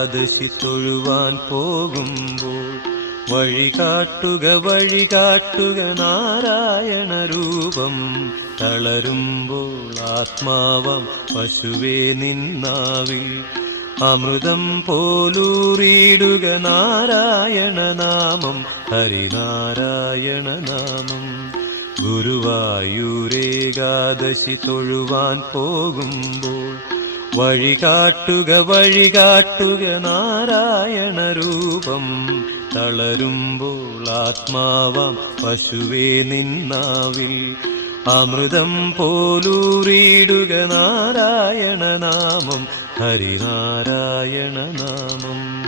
ഏകാദശി തൊഴുവാൻ പോകുമ്പോൾ വഴികാട്ടുക വഴികാട്ടുക നാരായണ രൂപം. തളരുമ്പോൾ ആത്മാവം പശുവേ നിന്നാവിൽ അമൃതം പോലൂറിയിടുക നാരായണ നാമം, ഹരിനാരായണ നാമം. ഗുരുവായൂരേകാദശി തൊഴുവാൻ പോകുമ്പോൾ വഴികാട്ടുക വഴികാട്ടുക നാരായണ രൂപം. തളരുമ്പോൾ ആത്മാവാം പശുവേ നിന്നാവിൽ അമൃതം പോലൂറിയിടുക നാരായണ നാമം, ഹരിനാരായണ നാമം.